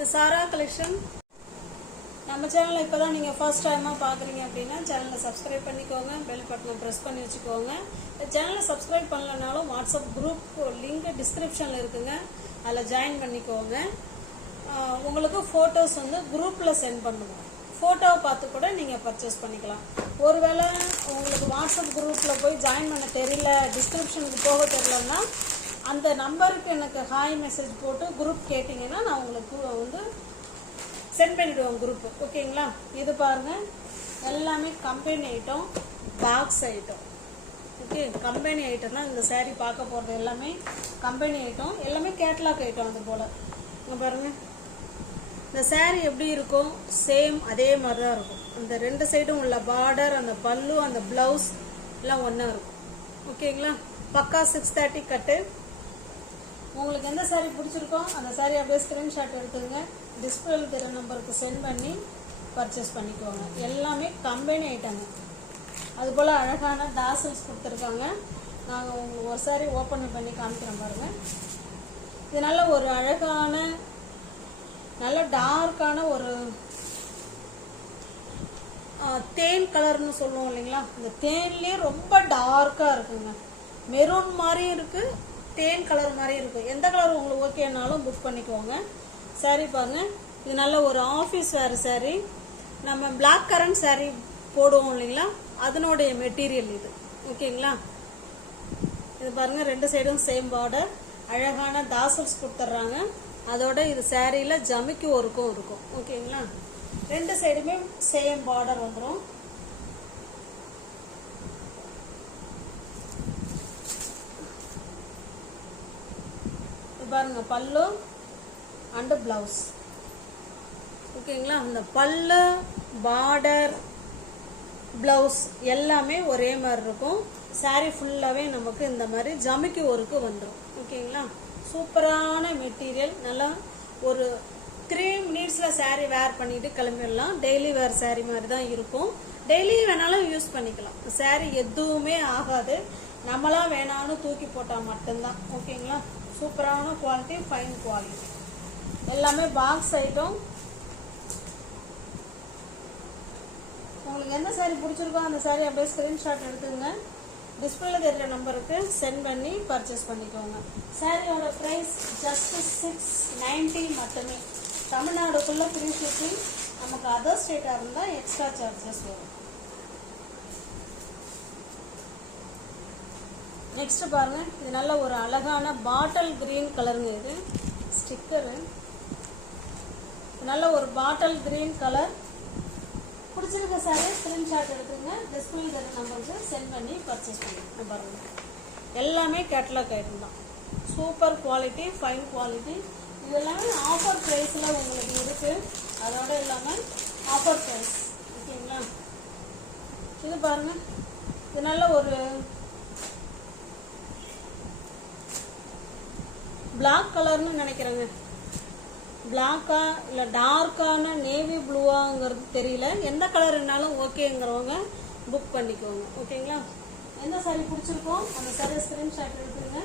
இது சாரா கலெக்ஷன். நம்ம சேனலை இப்போ தான் நீங்கள் ஃபர்ஸ்ட் டைமாக பார்க்குறீங்க அப்படின்னா சேனலை சப்ஸ்கிரைப் பண்ணிக்கோங்க, பெல் பட்டனை ப்ரெஸ் பண்ணி வச்சுக்கோங்க. சேனலை சப்ஸ்கிரைப் பண்ணலனாலும் வாட்ஸ்அப் குரூப் லிங்க் டிஸ்கிரிப்ஷனில் இருக்குங்க, அதில் ஜாயின் பண்ணிக்கோங்க. உங்களுக்கு ஃபோட்டோஸ் வந்து குரூப்பில் சென்ட் பண்ணுவோம். ஃபோட்டோவை பார்த்து கூட நீங்கள் பர்ச்சேஸ் பண்ணிக்கலாம். ஒருவேளை உங்களுக்கு வாட்ஸ்அப் குரூப்பில் போய் ஜாயின் பண்ண தெரியல, டிஸ்கிரிப்ஷனுக்கு போக தெரியலன்னா அந்த நம்பருக்கு எனக்கு ஹாய் மெசேஜ் போட்டு குரூப் கேட்டிங்கன்னா நான் உங்களுக்கு வந்து சென்ட் பண்ணிவிடுவோம் குரூப்பு. ஓகேங்களா? இது பாருங்கள், எல்லாமே company item, box item. Okay, company item தான் இந்த சாரீ பார்க்க போகிறது. எல்லாமே கம்பெனி ஐட்டம், எல்லாமே கேட்லாக் ஐட்டம். அது போல் இங்கே பாருங்கள், இந்த சாரீ எப்படி இருக்கும் சேம் அதே மாதிரி தான் இருக்கும். அந்த ரெண்டு சைடும் உள்ள பார்டர், அந்த பல்லு, அந்த ப்ளவுஸ் எல்லாம் ஒன்றா இருக்கும். ஓகேங்களா? பக்கா 630 கட்டு. உங்களுக்கு எந்த சாரீ பிடிச்சிருக்கோ அந்த சாரீ அப்படியே ஸ்க்ரீன்ஷாட் எடுத்துங்க, டிஸ்பிளேல தெரிய நம்பருக்கு சென்ட் பண்ணி பர்ச்சேஸ் பண்ணிக்குவாங்க. எல்லாமே கம்பெனி ஐட்டங்க. அதுபோல் அழகான டாசல்ஸ் கொடுத்துருக்காங்க. நாங்கள் உங்களுக்கு ஒரு சாரீ ஓப்பன் பண்ணி காமிக்கிறோம் பாருங்கள். இது நல்ல ஒரு அழகான, நல்ல டார்க்கான ஒரு தேன் கலர்னு சொல்லுவோம் இல்லைங்களா, இந்த தேன்லேயே ரொம்ப டார்க்காக இருக்குங்க. மெரூன் மாதிரியும் இருக்குது, தேன் கலர் மாதிரி இருக்குது. எந்த கலர் உங்களுக்கு ஓகேனாலும் புக் பண்ணிக்கோங்க. சாரீ பாருங்க, இது நல்ல ஒரு ஆஃபீஸ் வேறு சாரீ. நம்ம பிளாக் கரண்ட் சாரீ போடுவோம் இல்லைங்களா, அதனுடைய மெட்டீரியல் இது. ஓகேங்களா? இது பாருங்க, ரெண்டு சைடும் சேம் பார்டர், அழகான தாசல்ஸ் கொடுத்துட்றாங்க. அதோட இது சாரியில் ஜமிக்கு ஒர்க்கும் இருக்கும். ஓகேங்களா? ரெண்டு சைடுமே சேம் பார்டர் வந்துடும். பாருங்க, பல்லு அண்ட் பிளவுஸ். ஓகேங்களா? அந்த பல்லு, பார்டர், பிளவுஸ் எல்லாமே ஒரே மாதிரி இருக்கும். சாரீ ஃபுல்லாகவே நமக்கு இந்த மாதிரி ஜமிக்கி ஒர்க்கு வந்துடும். ஓகேங்களா? சூப்பரான மெட்டீரியல். நல்லா ஒரு 3 மினிட்ஸில் சாரீ வேர் பண்ணிட்டு கிளம்பிடலாம். டெய்லி வேர் சாரீ மாதிரி தான் இருக்கும். டெய்லி வேணாலும் யூஸ் பண்ணிக்கலாம். சாரீ எதுவுமே ஆகாது. நம்மளாம் வேணான்னு தூக்கி போட்டால் மட்டும்தான். ஓகேங்களா? சூப்பரான குவாலிட்டி, ஃபைன் குவாலிட்டி. எல்லாமே பாக்ஸ் ஐட்டம். உங்களுக்கு எந்த சாரீ பிடிச்சிருக்கோ அந்த சாரீ அப்படியே ஸ்க்ரீன்ஷாட் எடுத்துங்க, டிஸ்பிளேல தெரிகிற நம்பருக்கு சென்ட் பண்ணி பர்ச்சேஸ் பண்ணிக்கோங்க. சாரியோட ப்ரைஸ் ஜஸ்ட் 690 மட்டுமே. தமிழ்நாடுக்குள்ளே ஃப்ரீ ஷிப்பிங். நமக்கு அதர் ஸ்டேட்டாக இருந்தால் எக்ஸ்ட்ரா சார்ஜஸ் வரும். நெக்ஸ்ட் பாருங்க, இது நல்ல ஒரு அழகான பாட்டில் கிரீன் கலருங்க. இது ஸ்டிக்கரு. நல்ல ஒரு பாட்டில் கிரீன் கலர். பிடிச்சிருக்க சாரி ஸ்கிரீன்ஷாட் எடுத்துங்க, டிஸ்பிளே தர நம்பருக்கு சென்ட் பண்ணி பர்ச்சேஸ் பண்ணிங்க. பாருங்க, எல்லாமே கேட்லாக் ஐட்டம் தான். Super quality, fine quality. இது எல்லாமே ஆஃபர் ப்ரைஸில் உங்களுக்கு இருக்குது. அதோட இல்லாமல் ஆஃபர் ப்ரைஸ். ஓகேங்களா? இது பாருங்க, இது நல்ல ஒரு பிளாக் கலர்னு நினைக்கிறேங்க. பிளாக்கா இல்லை டார்க்கான நேவி ப்ளூவாங்கிறது தெரியல. எந்த கலர்னாலும் ஓகேங்கிறவங்க புக் பண்ணிக்கோங்க. ஓகேங்களா? எந்த சாரீ பிடிச்சிருக்கோ அந்த சாரீ ஸ்க்ரீன்ஷாட் எடுத்துருங்க,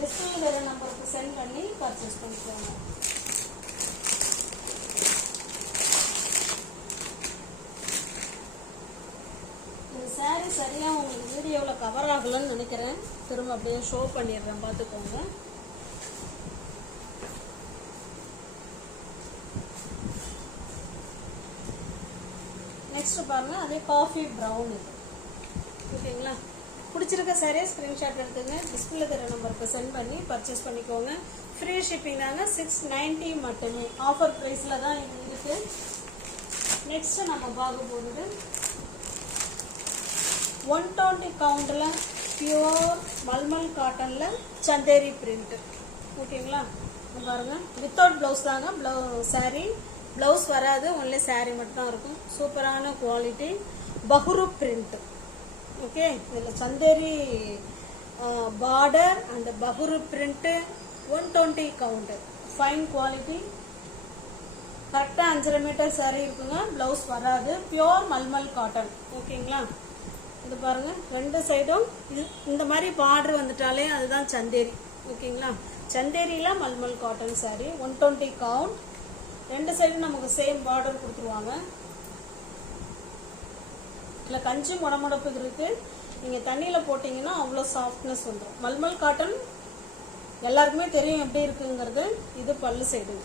டிஸ்பிளே வேறு நம்பருக்கு சென்ட் பண்ணி பர்ச்சேஸ் பண்ணிக்கோங்க. இந்த சாரீ சரியாக உங்களுக்கு வீடியோவில் கவர் ஆகலன்னு நினைக்கிறேன். திரும்ப அப்படியே ஷோ பண்ணிடுறேன், பார்த்துக்கோங்க. நெக்ஸ்ட் பாருங்க, அதே காஃபி ப்ரௌன். இது ஓகேங்களா? பிடிச்சிருக்க சாரியை ஸ்க்ரீன்ஷாட் எடுத்துங்க, டிஸ்பிளே தர நம்பருக்கு சென்ட் பண்ணி பர்ச்சேஸ் பண்ணிக்கோங்க. ஃப்ரீ ஷிப்பிங் தாங்க, 690 மட்டுமே. ஆஃபர் ப்ரைஸில் தான் இது இருக்கு. நெக்ஸ்ட் நம்ம பார்க்க போகிறது 120 கவுண்டில் பியூர் மல்மல் காட்டனில் சந்தேரி பிரிண்ட். ஓகேங்களா? பாருங்க, வித்தவுட் ப்ளவுஸ் தாங்க சாரீ. ப்ளவுஸ் வராது, ஒன்லி சாரீ மட்டும் தான் இருக்கும். சூப்பரான குவாலிட்டி, பஹுரு பிரிண்ட். ஓகே, இதில் சந்தேரி பார்டர் அண்ட் பஹுரு பிரிண்ட்டு, 120 கவுண்ட், ஃபைன் குவாலிட்டி. கரெக்டாக 5.5 மீட்டர் சாரீ இருக்குங்க. ப்ளவுஸ் வராது, பியோர் மல்மல் காட்டன். ஓகேங்களா? இது பாருங்க, ரெண்டு சைடும் இது இந்த மாதிரி பார்டர் வந்துட்டாலே அதுதான் சந்தேரி. ஓகேங்களா? சந்தேரியில் மல்மல் காட்டன் சாரீ, 120 கவுண்ட். ரெண்டு சைடும் நமக்கு சேம் பார்டர் கொடுத்துருவாங்க. இல்லை கஞ்சி முடமுடப்பு இருக்குது, நீங்கள் தண்ணியில் போட்டிங்கன்னா அவ்வளோ சாஃப்ட்னஸ் வந்துடும். மல்மல் காட்டன் எல்லாருக்குமே தெரியும் எப்படி இருக்குங்கிறது. இது பல்லு சைடு.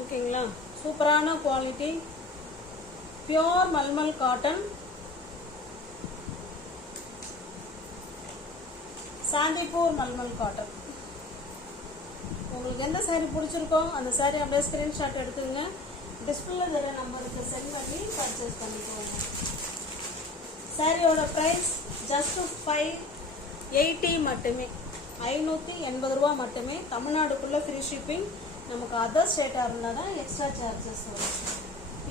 ஓகேங்களா, சூப்பரான quality pure mulmul cotton. Shantipur mulmul cotton. உங்களுக்கு எந்த சாரீ பிடிச்சிருக்கோ அந்த சாரீ அப்படியே ஸ்கிரீன்ஷாட் எடுத்துங்க. டிஸ்பிளே தர நம்பருக்கு சென்ட் பண்ணி பர்ச்சேஸ் பண்ணிக்கோங்க. சாரியோட ப்ரைஸ் ஜஸ்ட் 580 மட்டுமே, 580 ரூபா மட்டுமே. தமிழ்நாடுக்குள்ளே ஃப்ரீ ஷிப்பிங். நமக்கு அதர் ஸ்டேட்டாக இருந்தால் தான் எக்ஸ்ட்ரா சார்ஜஸ் வரும்.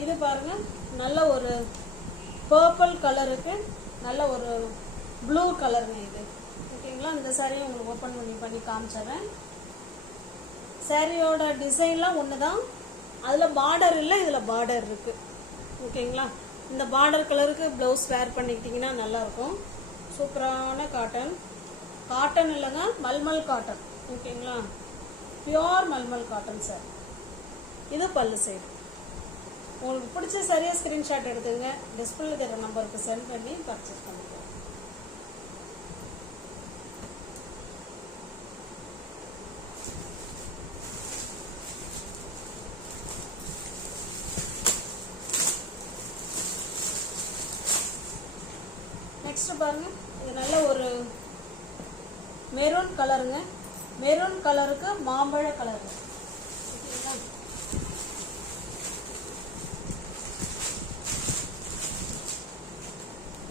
இது பாருங்கள், நல்ல ஒரு பர்பிள் கலருக்கு நல்ல ஒரு ப்ளூ கலருங்க இது. ஓகேங்களா, இந்த சாரியை உங்களுக்கு ஓப்பன் பண்ணி காமிச்சிடுறேன். சாரியோட டிசைன்லாம் ஒன்று தான், அதில் பார்டர் இல்லை, இதில் பார்டர் இருக்குது. ஓகேங்களா, இந்த பார்டர் கலருக்கு ப்ளவுஸ் வேர் பண்ணிக்கிட்டிங்கன்னா நல்லாயிருக்கும். சூப்பரான காட்டன். காட்டன் இல்லைங்க, மல்மல் காட்டன். ஓகேங்களா, பியோர் மல்மல் காட்டன் சார். இது பல்லு சைடு. உங்களுக்கு பிடிச்ச சரியாக ஸ்க்ரீன்ஷாட் எடுத்துங்க. டிஸ்பிளே தர நம்பருக்கு சென்ட் பண்ணி பர்ச்சேஸ் பண்ணிக்கோங்க. நெக்ஸ்ட் பாருங்க, இது நல்ல ஒரு மெரூன் கலருங்க. மெரூன் கலருக்கு மாம்பழ கலரு. ஓகேங்களா,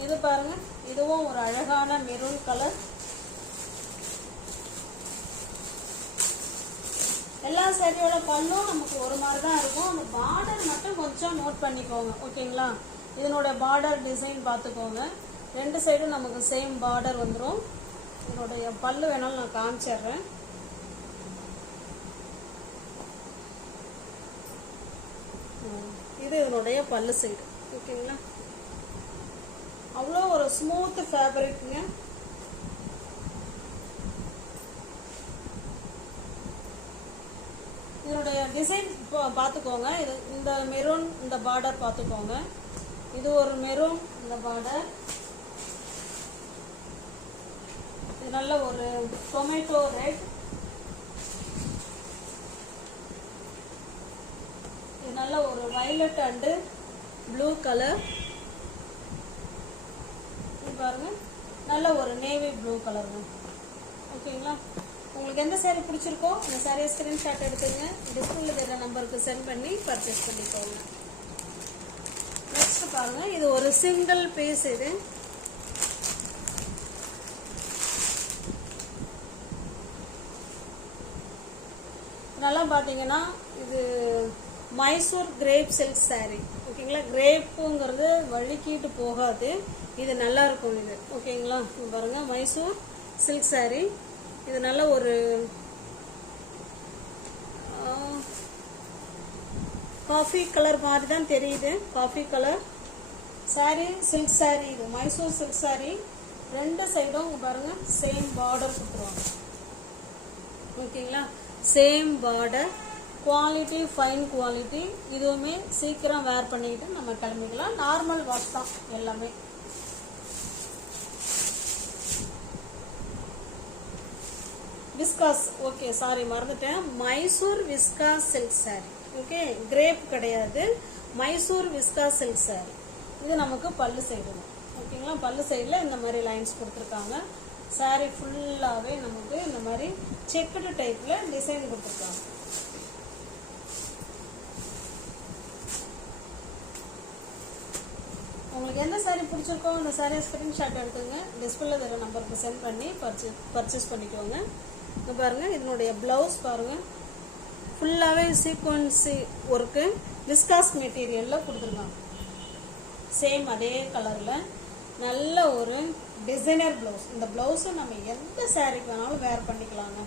இது பாருங்க, இதுவும் ஒரு அழகான மெரூன் கலர். எல்லா சாரியோட பல்லும் நமக்கு ஒரு மாதிரி தான் இருக்கும். அந்த பார்டர் மட்டும் கொஞ்சம் நோட் பண்ணிக்கோங்க. ஓகேங்களா, இதனோட பார்டர் டிசைன் பார்த்துக்கோங்க. ரெண்டு சைடும் நமக்கு சேம் பார்டர் வந்துடும். இதனுடைய பல்லு வேணாலும் நான் காமிச்சிடுறேன். இது இதனுடைய பல்லு சைடு. ஓகேங்களா, அவ்வளோ ஒரு ஸ்மூத் ஃபேப்ரிக்ங்க. இதனுடைய டிசைன் பார்த்துக்கோங்க. இது இந்த மெரூன், இந்த பார்டர் பார்த்துக்கோங்க. இது ஒரு மெரூன், இந்த பார்டர். இது நல்ல ஒரு டொமேட்டோ ரெட். இது நல்ல ஒரு வயலட் அண்டு ப்ளூ கலர். இது பாருங்க, நல்ல ஒரு நேவி ப்ளூ கலருங்க. ஓகேங்களா, உங்களுக்கு எந்த சாரீ பிடிச்சிருக்கோ அந்த சாரியை ஸ்கிரீன்ஷாட் எடுத்துங்க. டிஸ்பிளேல தர நம்பருக்கு சென்ட் பண்ணி பர்ச்சேஸ் பண்ணிக்கோங்க. நெக்ஸ்ட் பாருங்க, இது ஒரு சிங்கிள் பீஸ். இது நல்லா பார்த்தீங்கன்னா இது மைசூர் கிரேப் சில்க் சாரீ. ஓகேங்களா, கிரேப்புங்கிறது வழுக்கிட்டு போகாது, இது நல்லா இருக்கும் இது. ஓகேங்களா, பாருங்க, மைசூர் சில்க் சாரீ. இது நல்ல ஒரு காஃபி கலர் மாதிரி தான் தெரியுது, coffee colour sari, silk sari. இது மைசூர் சில்க் சாரீ. ரெண்டு சைடும் பாருங்க சேம் பார்டர் கொடுத்துருவாங்க. ஓகேங்களா, same border. Quality fine quality. இதுவுமே சீக்கிரம் வேர் பண்ணிக்கிட்டு நம்ம கிளம்பிக்கலாம். நார்மல் வாஷ் தான் எல்லாமே. விஸ்காஸ், ஓகே சாரி மறந்துட்டேன், Mysore viscose silk sari. Okay, crepe கிடையாது, மைசூர் விஸ்காஸ் சில்க் சாரீ. இது நமக்கு பல்லு சைடு. ஓகேங்களா, பல்லு சைடில் இந்த மாதிரி லைன்ஸ் கொடுத்துருக்காங்க. சாரீ ஃபுல்லாகவே நமக்கு இந்த மாதிரி செக்குடு டைப்பில் டிசைன் கொடுத்துருக்காங்க. உங்களுக்கு எந்த சாரீ பிடிச்சிருக்கோ அந்த சாரியை ஸ்க்ரீன்ஷாட் எடுத்துங்க. டிஸ்பிளே தர நம்பருக்கு சென்ட் பண்ணி பர்ச்சேஸ் பண்ணிக்கோங்க. இங்கே பாருங்கள், இதனுடைய ப்ளவுஸ் பாருங்கள், ஃபுல்லாகவே சீக்வன்சி ஒர்க்கு விஸ்காஸ் மெட்டீரியலில் கொடுத்துருக்காங்க. சேம் அதே கலரில் நல்ல ஒரு டிசைனர் ப்ளவுஸ். இந்த ப்ளவுஸை நம்ம எந்த சாரீக்கு வேணாலும் வேர் பண்ணிக்கலாங்க,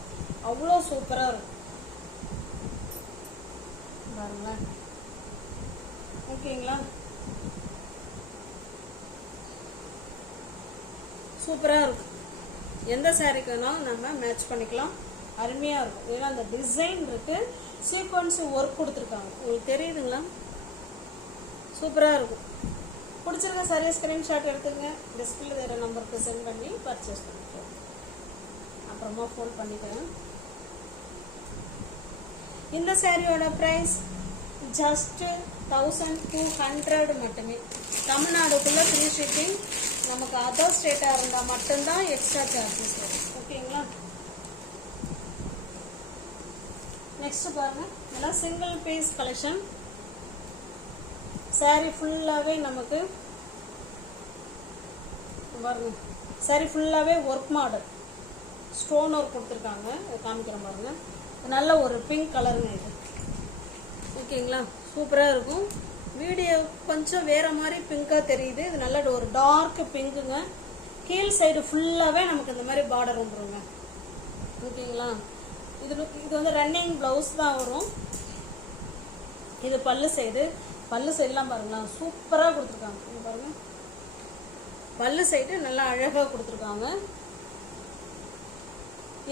அவ்வளோ சூப்பராக இருக்கும் பாருங்களேன். ஓகேங்களா, சூப்பராக இருக்கும். எந்த சாரீக்கு வேணாலும் நம்ம மேட்ச் பண்ணிக்கலாம், அருமையாக இருக்கும். ஏன்னா அந்த டிசைன் இருக்குது, சீக்வன்ஸ் ஒர்க் கொடுத்துருக்காங்க. உங்களுக்கு தெரியுதுங்களா? சூப்பராக இருக்கும். பிடிச்சிருக்க சரியா ஸ்க்ரீன்ஷாட் எடுத்துங்க. டிஸ்பிளே வேறு நம்பருக்கு சென்ட் பண்ணி பர்ச்சேஸ் பண்ணிக்கலாம். அப்புறமா ஃபோன் பண்ணிக்கிறேன். இந்த சாரியோட ப்ரைஸ் ஜஸ்ட் 1200 மட்டுமே. தமிழ்நாடுக்குள்ளே ஃப்ரீ ஷிப்பிங். நமக்கு அதர் ஸ்டேட்டாக இருந்தால் மட்டும்தான் எக்ஸ்ட்ரா சார்ஜஸ் வரும். ஓகேங்களா? நெக்ஸ்ட் பாருங்க, இதெல்லாம் சிங்கிள் பீஸ் கலெக்ஷன். சாரி ஃபுல்லாகவே நமக்கு பாருங்க, சாரி ஃபுல்லாகவே ஒர்க் மாடல் ஸ்டோன் ஒர்க் கொடுத்துருக்காங்க. காமிக்கிறேன் பாருங்க. நல்ல ஒரு பிங்க் கலருங்க இது. ஓகேங்களா? சூப்பராக இருக்கும். வீடியோ கொஞ்சம் வேற மாதிரி பிங்காக தெரியுது. இது நல்ல ஒரு டார்க் பிங்க்குங்க. கீழ் சைடு ஃபுல்லாகவே நமக்கு இந்த மாதிரி பார்டர் வந்துருங்க. ஓகேங்களா? இது வந்து ரன்னிங் ப்ளவுஸ் தான் வரும். இது பல்லு சைடுலாம் பாருங்களா, சூப்பராக கொடுத்துருக்காங்க. இது பாருங்க, பல்லு சைடு நல்லா அழகாக கொடுத்துருக்காங்க.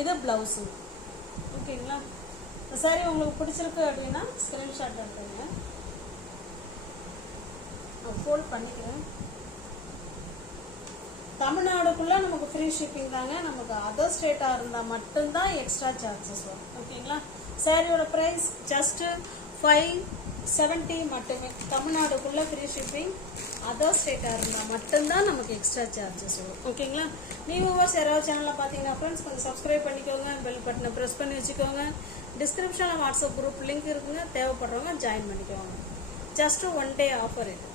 இது பிளவுஸு. ஓகேங்களா? சாரி உங்களுக்கு பிடிச்சிருக்கு அப்படின்னா ஸ்கிரீன்ஷாட் எடுத்துங்க. நான் ஃபோல்ட் பண்ணிக்கிறேன். தமிழ்நாடுக்குள்ள நமக்கு ஃப்ரீ ஷிப்பிங் தாங்க. நமக்கு அதர் ஸ்டேட்டாக இருந்தால் மட்டும்தான் எக்ஸ்ட்ரா சார்ஜஸ் வரும். ஓகேங்களா? சாரியோட ப்ரைஸ் ஜஸ்ட் 570 மட்டுமே. தமிழ்நாடுக்குள்ள ஃப்ரீ ஷிப்பிங். அதர் ஸ்டேட்டாக இருந்தால் மட்டும்தான் நமக்கு எக்ஸ்ட்ரா சார்ஜஸ் வரும். ஓகேங்களா? வியூவர்ஸ் யாராவது சேனலில் பார்த்தீங்கன்னா ஃப்ரெண்ட்ஸ் கொஞ்சம் சப்ஸ்கிரைப் பண்ணிக்கோங்க. பெல் பட்டனை ப்ரெஸ் பண்ணி வச்சுக்கோங்க. டிஸ்கிரிப்ஷனில் வாட்ஸ்அப் குரூப் லிங்க் இருக்குங்க. தேவைப்படுறவங்க ஜாயின் பண்ணிக்கோங்க. ஜஸ்ட் 1 day ஆஃபர் இது.